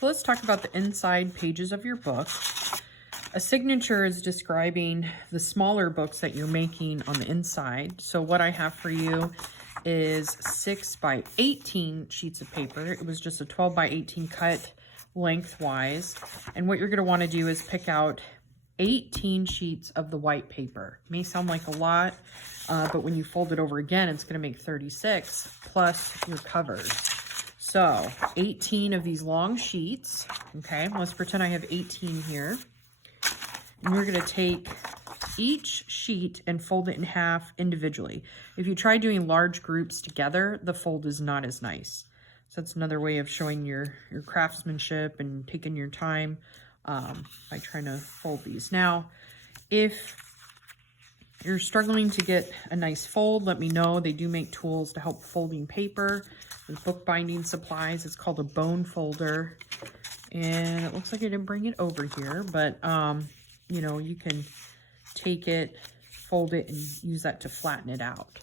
So let's talk about the inside pages of your book. A signature is describing the smaller books that you're making on the inside. So what I have for you is 6 by 18 sheets of paper. It was just a 12 by 18 cut lengthwise. And what you're going to want to do is pick out 18 sheets of the white paper. May sound like a lot, but when you fold it over again, it's going to make 36 plus your covers. So 18 of these long sheets. Okay, let's pretend I have 18 here. And we're going to take each sheet and fold it in half individually. If you try doing large groups together, the fold is not as nice. So that's another way of showing your craftsmanship and taking your time by trying to fold these. Now, if you're struggling to get a nice fold, let me know. They do make tools to help folding paper with bookbinding supplies. It's called a bone folder. And it looks like I didn't bring it over here, but you know, you can take it, fold it, and use that to flatten it out.